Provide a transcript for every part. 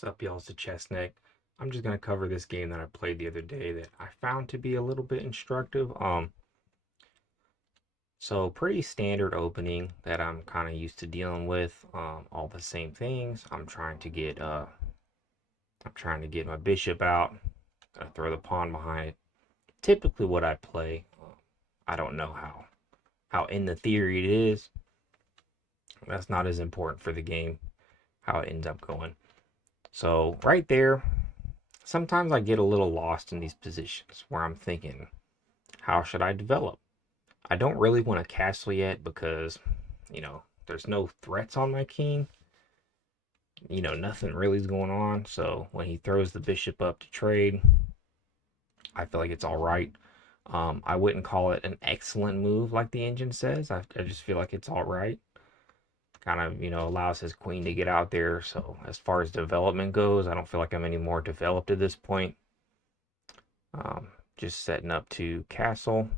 What's up, y'all? It's the Chestnut. I'm just gonna cover this game that I played the other day that I found to be a little bit instructive. So pretty standard opening that I'm kind of used to dealing with. All the same things. I'm trying to get my bishop out. Gonna throw the pawn behind it. Typically, what I play. I don't know how in the theory it is. That's not as important for the game. How it ends up going. So right there, sometimes I get a little lost in these positions where I'm thinking, how should I develop? I don't really want to castle yet because, there's no threats on my king. Nothing really is going on. So when he throws the bishop up to trade, I feel like it's all right. I wouldn't call it an excellent move like the engine says. I just feel like it's all right. Kind of, allows his queen to get out there. So as far as development goes, I don't feel like I'm any more developed at this point. Just setting up to castle.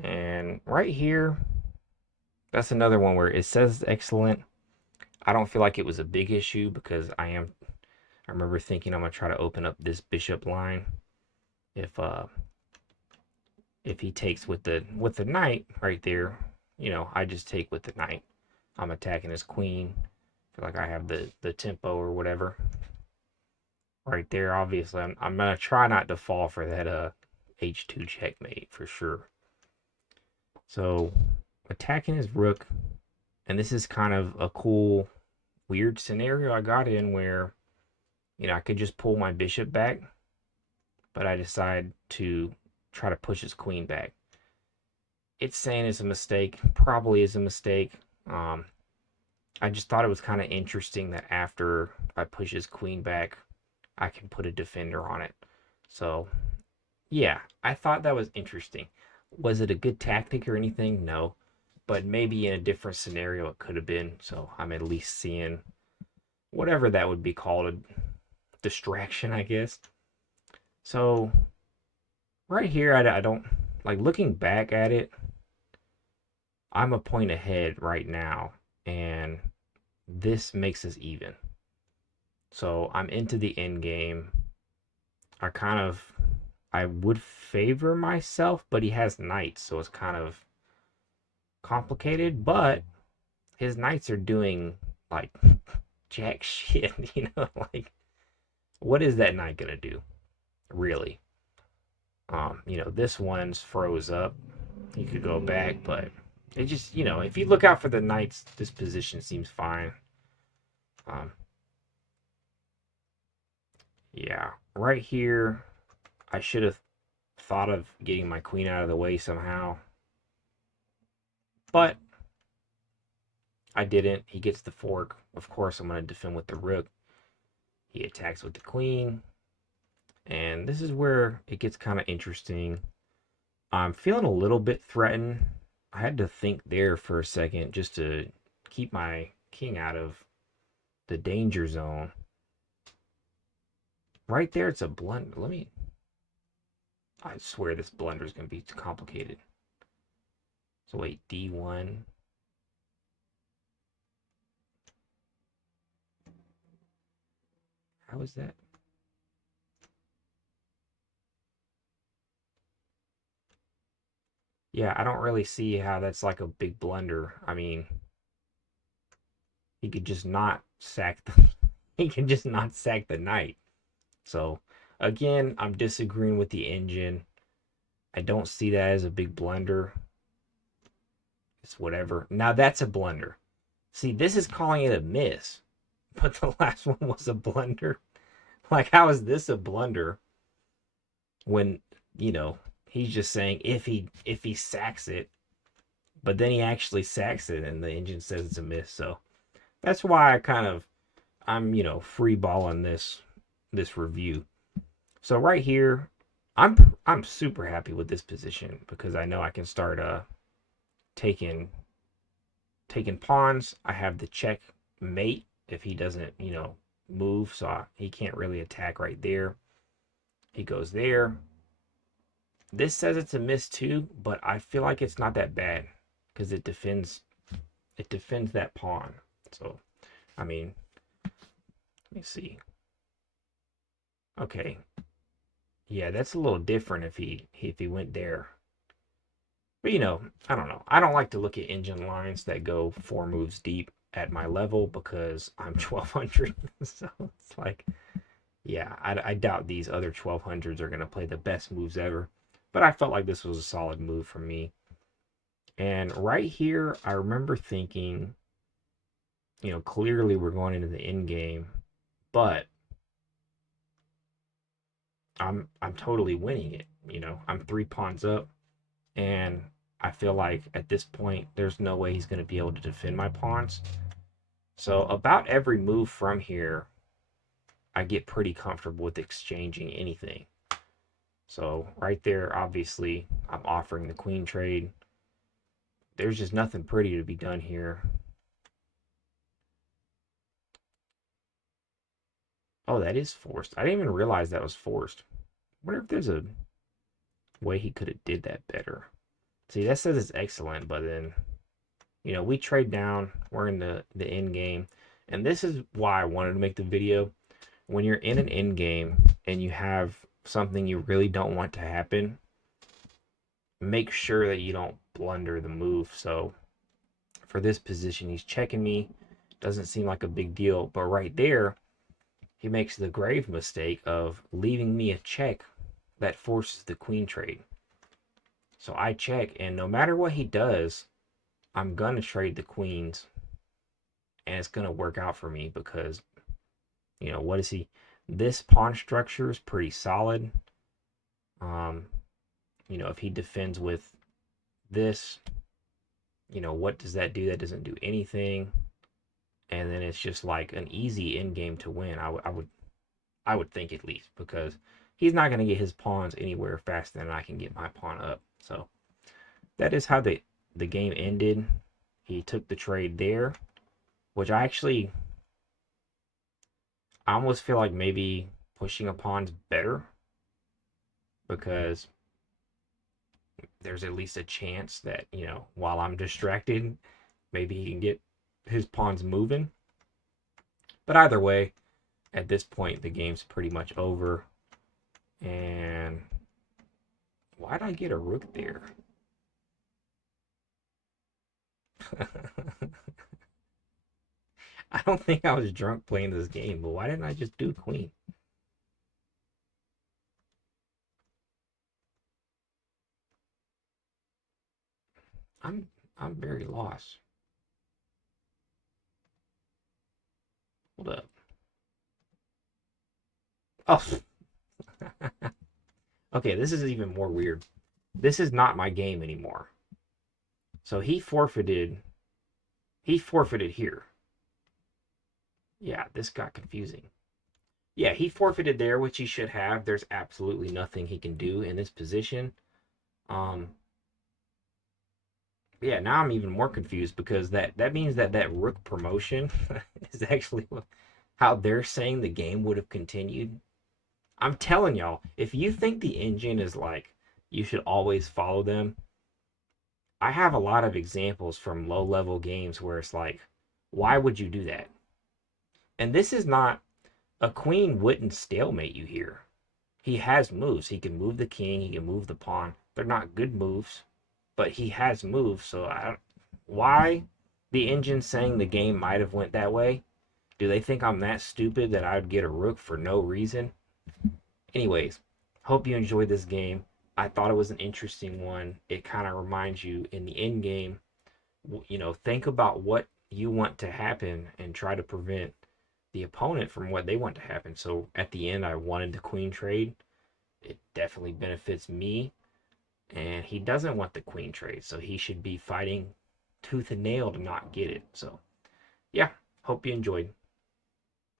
And right here, that's another one where it says excellent. I don't feel like it was a big issue because I remember thinking I'm gonna try to open up this bishop line if if he takes with the knight right there, I just take with the knight. I'm attacking his queen. I feel like I have the tempo or whatever. Right there, obviously I'm gonna try not to fall for that h2 checkmate for sure. So attacking his rook, and this is kind of a cool weird scenario I got in where, I could just pull my bishop back, but I decide to try to push his queen back. It's saying it's a mistake, probably is a mistake. Um, I just thought it was kind of interesting that after I push his queen back, I can put a defender on it. So, yeah, I thought that was interesting. Was it a good tactic or anything? No. But maybe in a different scenario it could have been. So I'm at least seeing whatever that would be called, a distraction, I guess. So right here, I don't like looking back at it. I'm a point ahead right now, and this makes us even. So I'm into the end game. I would favor myself, but he has knights, so it's kind of complicated. But his knights are doing like jack shit, like what is that knight gonna do, really? This one's froze up. He could go back, but it just, if you look out for the knights, this position seems fine. Um, yeah, right here, I should have thought of getting my queen out of the way somehow, but I didn't. He gets the fork. Of course, I'm going to defend with the rook. He attacks with the queen, and this is where it gets kind of interesting. I'm feeling a little bit threatened. I had to think there for a second just to keep my king out of the danger zone. Right there, it's a blunder. I swear this blunder is going to be too complicated. So wait, D1. How is that? Yeah, I don't really see how that's like a big blunder. I mean, he could just not sack the he can just not sack the knight. So again, I'm disagreeing with the engine. I don't see that as a big blunder. It's whatever. Now that's a blunder. See, this is calling it a miss, but the last one was a blunder. Like, how is this a blunder when, he's just saying if he sacks it, but then he actually sacks it and the engine says it's a miss. So that's why I'm, free balling this review. So right here, I'm super happy with this position because I know I can start taking taking pawns. I have the check mate if he doesn't, move, so he can't really attack right there. He goes there. This says it's a miss too, but I feel like it's not that bad because it defends that pawn. So, I mean, Let me see. Okay. Yeah, that's a little different if he went there. But I don't know. I don't like to look at engine lines that go 4 moves deep at my level because I'm 1200. So it's like, yeah, I doubt these other 1200s are going to play the best moves ever. But I felt like this was a solid move for me. And right here, I remember thinking, clearly we're going into the end game, but I'm totally winning it. I'm 3 pawns up, and I feel like at this point there's no way he's going to be able to defend my pawns. So about every move from here, I get pretty comfortable with exchanging anything. So right there, obviously, I'm offering the queen trade. There's just nothing pretty to be done here. Oh, that is forced. I didn't even realize that was forced. I wonder if there's a way he could have did that better. See, that says it's excellent, but then, we trade down. We're in the end game. And this is why I wanted to make the video. When you're in an end game and you have something you really don't want to happen, make sure that you don't blunder the move. So for this position, he's checking me. Doesn't seem like a big deal. But right there, he makes the grave mistake of leaving me a check that forces the queen trade. So I check, and no matter what he does, I'm going to trade the queens, and it's going to work out for me because, what is he? This pawn structure is pretty solid. Um, if he defends with this, what does that do? That doesn't do anything. And then it's just like an easy end game to win. I would think at least because he's not going to get his pawns anywhere faster than I can get my pawn up. So that is how the game ended. He took the trade there, which I almost feel like maybe pushing a pawn's better because there's at least a chance that, while I'm distracted, maybe he can get his pawns moving. But either way, at this point, the game's pretty much over. And why did I get a rook there? I don't think I was drunk playing this game, but why didn't I just do queen? I'm I'm very lost. Hold up. Oh, okay. This is even more weird. This is not my game anymore. So he forfeited. He forfeited here. Yeah, this got confusing. Yeah, he forfeited there, which he should have. There's absolutely nothing he can do in this position. Um, yeah, now I'm even more confused because that means that rook promotion is actually how they're saying the game would have continued. I'm telling y'all, if you think the engine is like you should always follow them, I have a lot of examples from low level games where it's like, why would you do that? And this is not a queen wouldn't stalemate you here. He has moves. He can move the king. He can move the pawn. They're not good moves, but he has moves. So why the engine saying the game might have went that way? Do they think I'm that stupid that I'd get a rook for no reason? Anyways, hope you enjoyed this game. I thought it was an interesting one. It kind of reminds you in the end game, think about what you want to happen and try to prevent the opponent from what they want to happen. So at the end, I wanted the queen trade. It definitely benefits me, and he doesn't want the queen trade, so he should be fighting tooth and nail to not get it. So yeah, hope you enjoyed.